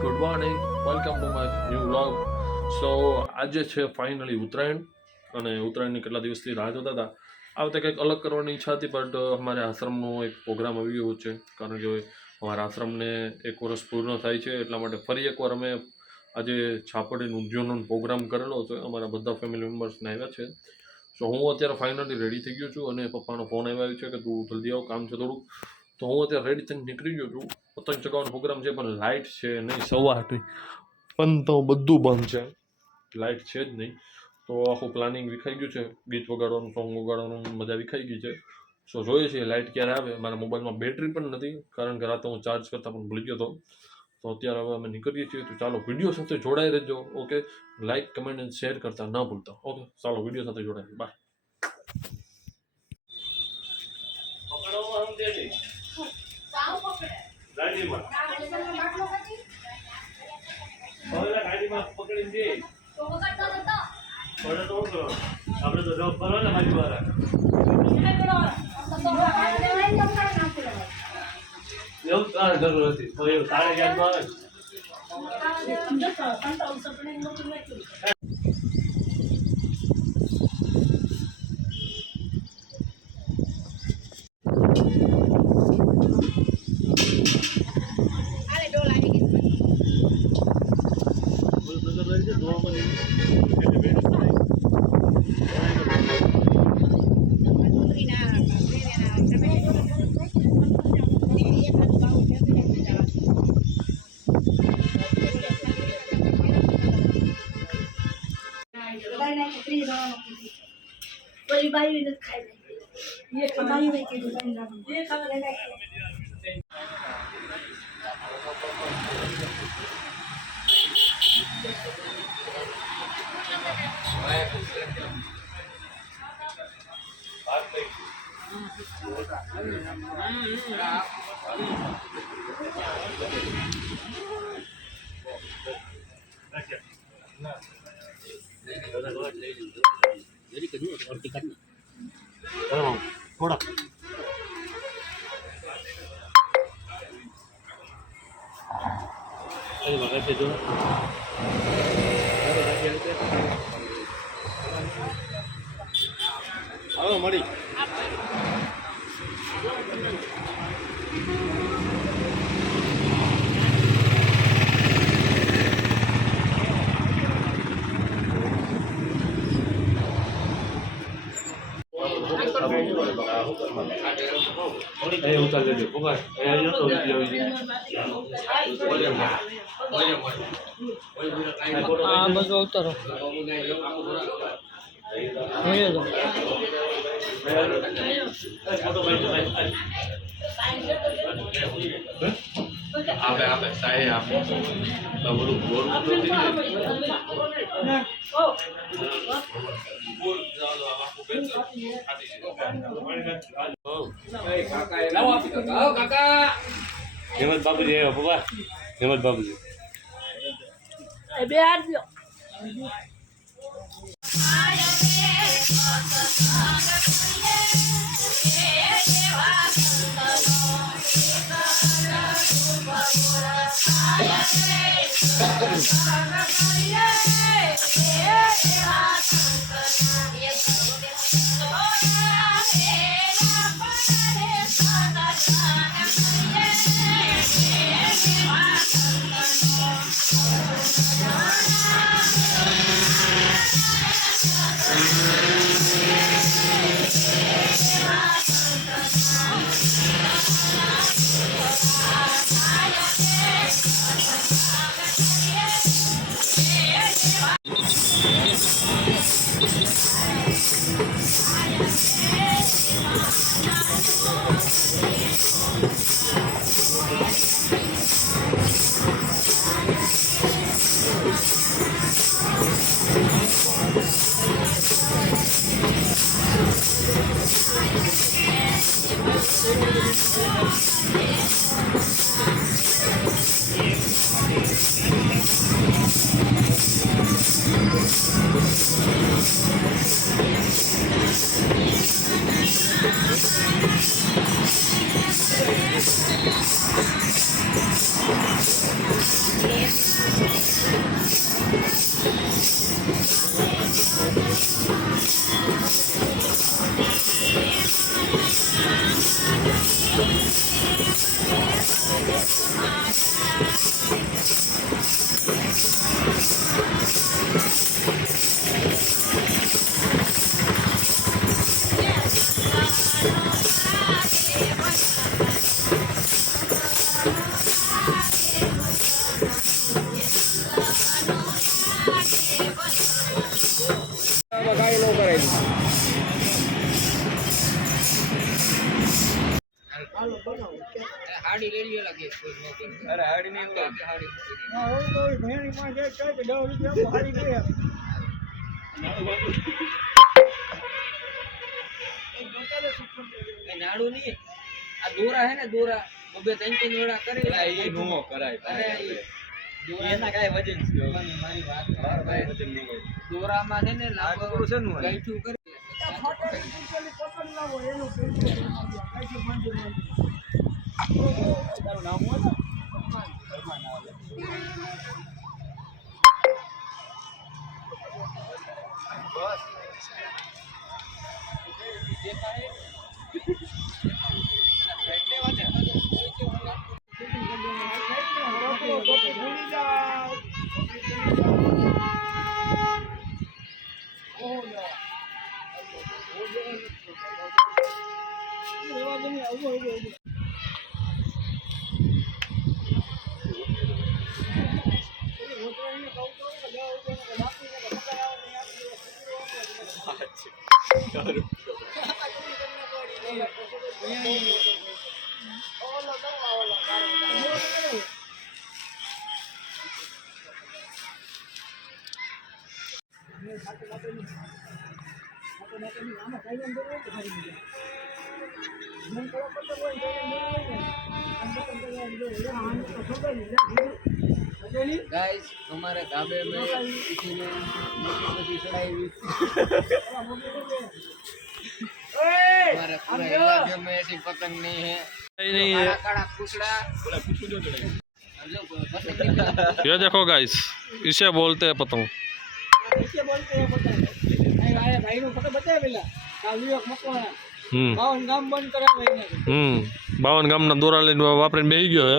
Good morning, welcome to my new vlog. So આજે છે finally Uttarayan, અને ઉત્તરાયણની કેટલા દિવસથી રાહ જોતા હતા. આ વખતે કંઈક અલગ કરવાની ઈચ્છા હતી, બટ અમારે આશ્રમનો એક પ્રોગ્રામ આવી ગયો છે, કારણ કે અમારા આશ્રમને 1 વર્ષ પૂર્ણ થાય છે, એટલા માટે ફરી એકવાર અમે આજે છાપડીનું ઊંધિયાનો પ્રોગ્રામ કરેલો છે. અમારા બધા ફેમિલી મેમ્બર્સને આવ્યા છે. સો હું અત્યારે ફાઇનલી રેડી થઈ ગયો છું, અને પપ્પાનો ફોન આવ્યો છે કે તું જલ્દી આવ, કામ છે થોડુંક. તો હું અત્યારે રેડી થઈને નીકળી ગયો છું. પતંગ ચગાવવાનો પ્રોગ્રામ છે, પણ લાઇટ છે નહીં, 8:15 પણ તો બધું બંધ છે, લાઇટ છે જ નહીં. તો આખું પ્લાનિંગ વિખાઈ ગયું છે. ગીત વગાડવાનું, સોંગ વગાડવાનું મજા વિખાઈ ગઈ છે. સો જોઈએ છીએ લાઇટ ક્યારે આવે. મારા મોબાઈલમાં બેટરી પણ નથી, કારણ કે રાતે હું ચાર્જ કરતા પણ ભૂલી ગયો હતો. તો અત્યારે હવે અમે નીકળીએ છીએ. તો ચાલો વિડીયો સાથે જોડાઈ રહેજો. ઓકે, લાઇક, કમેન્ટ અને શેર કરતા ન ભૂલતા. ઓકે, ચાલો વિડીયો સાથે જોડાઈ. બાય. ગાડીમાં પકડીને દે તો આપણે તો જવાબ કરો ને મારી વાળા એવું તારે જરૂર હતી, તો એવું તારે યાદ આવે. कोई बाई भी खाई ये खाई में के ये खा लेना jadi kedua artikan થોડા terima kasih dulu halo mari ઉતાર દેજો. પકડ અહીંયા તો આ બધું ઉતારો આપે સાહેબ આપે બધું ગોળ હેમંત બાબુજી આવ્યો પપ્પા હેમંત બાબુજી બે હાથ દો હાડી લઈ લ્યો લાગે અરે હાડી નહીં હોય. નાડું નહીં આ દોરા હે ને દોરા બબે ત્રણ વેળા કરી અરે ઈ નો કરાય. અરે એના કાંઈ વજન છે. મારી વાત કાંઈ વજન નહીં હોય. દોરામાં છે ને લાંબો આ છે ને હોય. ગાંઠિયું કરી તારું નામ હોય ને? गाइस हमारे ढाबे में किसी ने मोटी चढ़ाई हुई हमारे पूरे इलाके में ऐसी पतंग नहीं है नहीं है। काड़ा कुचड़ा ये देखो गाइस, इसे बोलते हैं पतंग। बावन गाम ना दोरा लઈને વાપરીને બેહી ગયો હે।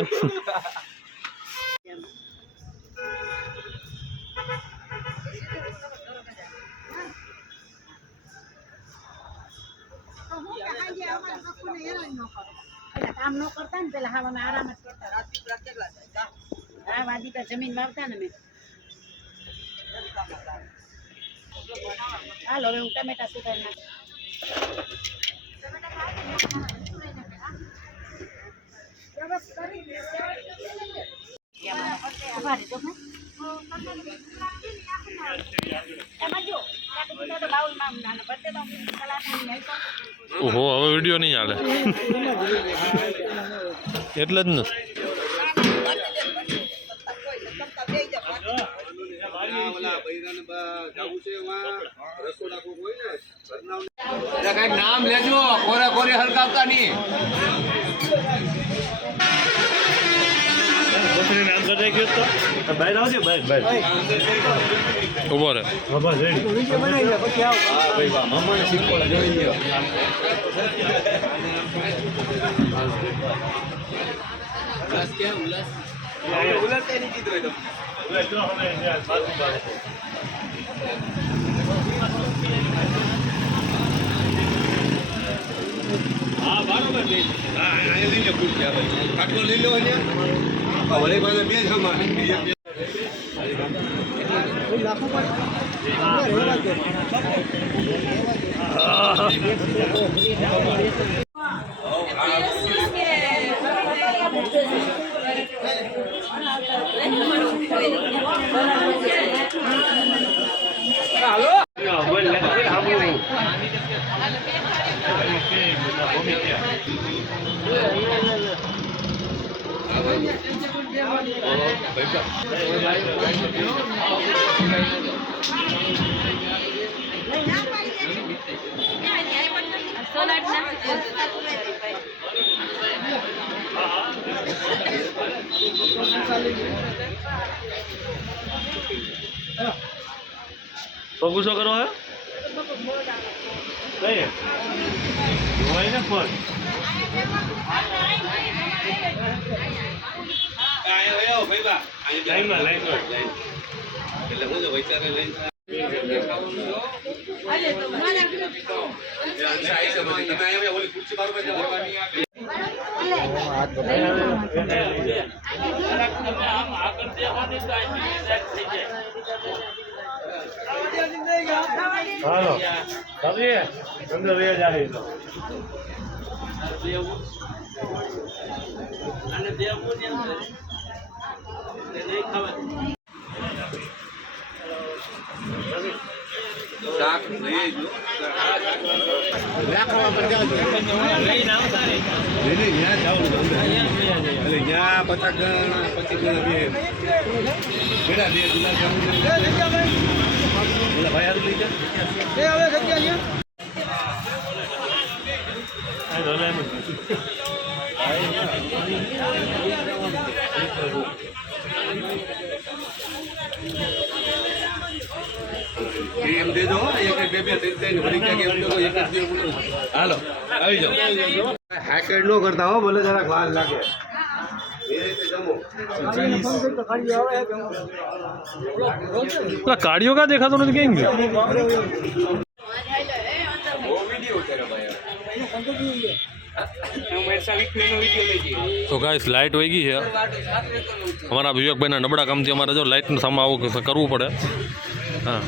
કામ ન કરતા ને પેલા હા અમે આરામ જ કરતા હા વાદી પર જમીન વાવતા ને મેં હાલો હવે હું ટમેટા સુધારી નાખું ઉભા રહેજો ને એમાં જો તો બાઉલમાં નાના ભરતે તો કલાક ઓહો, હવે વિડિયો નહીં હાલે એટલે જ ને। કઈ નામ લેજો કોરે કોરે હલકાવતા નહીં ઉભો રે હા બરાબર બેન. હા અહીંયા લઈ લો ખુશ થયા ભાઈ. આટલો લઈ લો અહીંયા. વળી પાછા બે જમા. હાલો પગુ શું કરો હે એટલે હું વિચારે લઈને તમે અહીંયા ઓલી ખુરશી બાર પર જવાની હાલો અંદર રે જાય તો શાક લઈ જો રાખવા પર જાવ લઈને આવતા રે નહીં ત્યાં જાવ એટલે ત્યાં 50 ગણ 25 ગણ બે બેડા બે જુદા જાવ બોલા ભાઈ હાલ લઈ જા એ હવે જગ્યા લ્યો આ ધોલે એમ એમ દેજો એક બે બે ત્રણ ભરી ગયા કે એમ દેજો એક જ બોલો હાલો આવી જાઓ હેકેડ નો કરતા હો ભલે જરાક વાર લાગે એ રીતે જમો પેલા કાર્ડિયો કા દેખાતો નથી કેમ ગયો તો ગાઈસ લાઇટ વહી ગઈ છે અમારા વિવેકભાઈના નબળા કામથી અમારે જો લાઇટનું સામે આવું કરવું પડે હા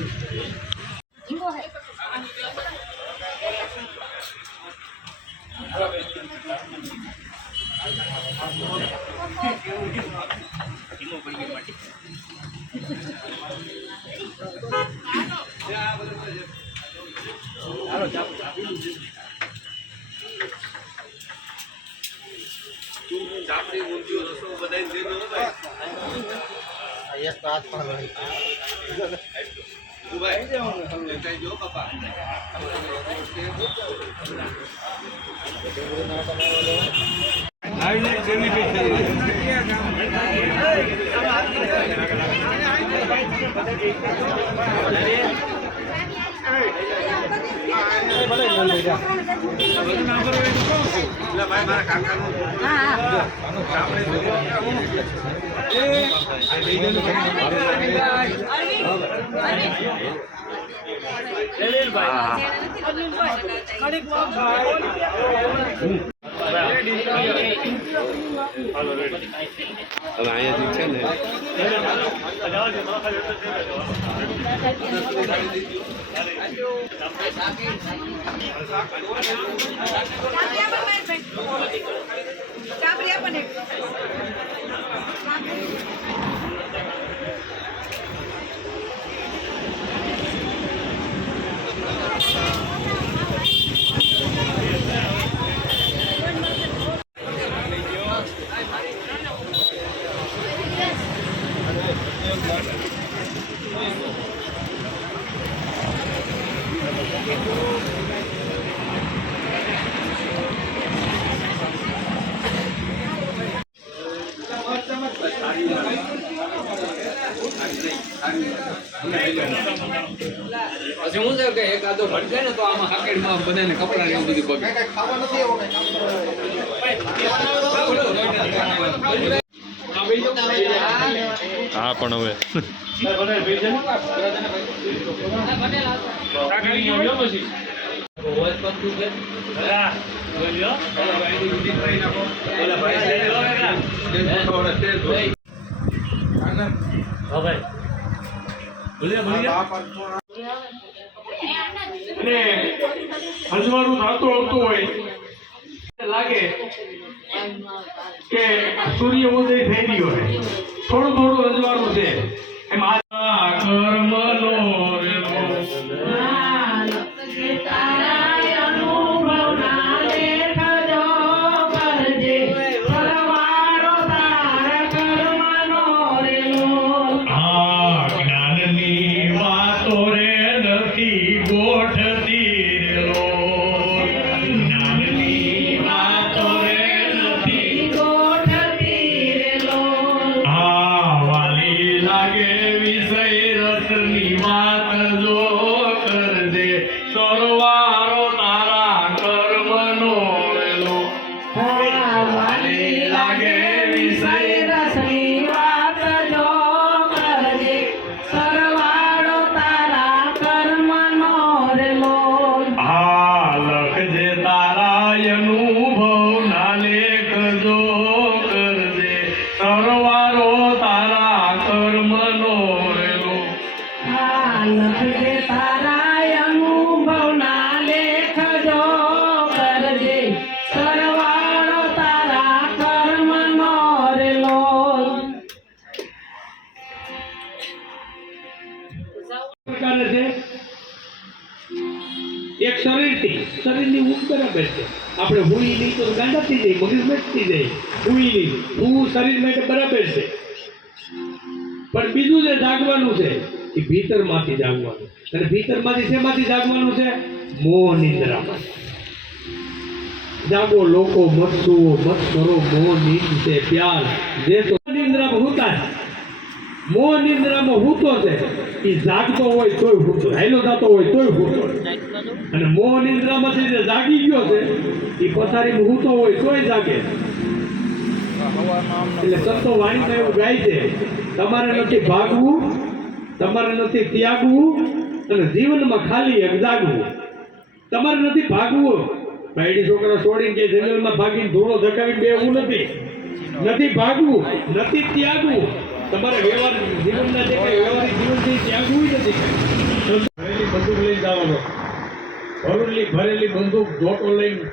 ચાપડી ઊંધિયો રસો બધાય દેજો ભાઈ એક હાથ પર લઈ ભાઈ કઈ જો બાપા આઈને જેની ભાઈ મારા કાકાનું હવે અહીંયાથી છે ને પછી હું છે કે એકાદો ભટકે ને તો આમાં હાકેડમાં બધાને કપડા ને એવું બધું બગે હા પણ હવે હજવારું થતું આવતું હોય લાગે કે સૂર્ય ઉદય થઈ ગયો હોય થોડું થોડું હજવારું છે એમ કર્મ લાગે વિષય રસની વાત જો કરજે સરવારો તારા કર્મનો વેલો વાલી લાગે વિષય રસની વાત જો કરજે સરવાળો તારા કર્મનો રેલો હા લખજે તારા અનુભવ ના લેખ જો કરજે સરવારો તારા કર્મનો વેલો લખજે તારા અનુભવના લેખ જો કરજે સરવાળો તારા કર્મનો રેલો પ્રકારે છે એક શરીરની ઊંઘ બરાબર છે આપણે હુઈ નહીં તો ગાંડા થઈ જાય મગજ બેઠતી જાય હુઈ નહીં હું શરીર માટે બરાબર છે પણ બીજું જે જાગવાનું છે એ ભીતરમાંથી જાગવાનું અને ભીતરમાંથી શેમાંથી જાગવાનું છે મોહ નિંદ્રામાંથી જાગો લોકો મત સુવો મત કરો મોહ નીંદ છે પ્યાર જે તો નિંદ્રામાં હુતા મોહ નિંદ્રામાં હૂતો છે એ જાગતો હોય તોય હૂતો હેલો થતો હોય તોય હૂતો અને મોહ નિંદ્રામાંથી જે જાગી ગયો છે એ પથારીમાં હૂતો હોય તોય જાગે એટલે સંતો વાણીમાં એવું ગાય છે તમારે નથી ભાગવું તમારે નથી ત્યાગવું અને જીવનમાં ખાલી એક જાગવું તમારે નથી ભાગવું ભાઈડી છોકરા છોડીને કે જંગલમાં ભાગીને ધૂળો ધકાવીને બેવું નથી ભાગવું નથી ત્યાગવું તમારે વ્યવહાર જીવનના જે કઈ વ્યવહારિક જીવન છે ત્યાગવું નથી ભરેલી બંદૂક લઈને જવાનો ભરેલી બંદૂક ધોકો લઈને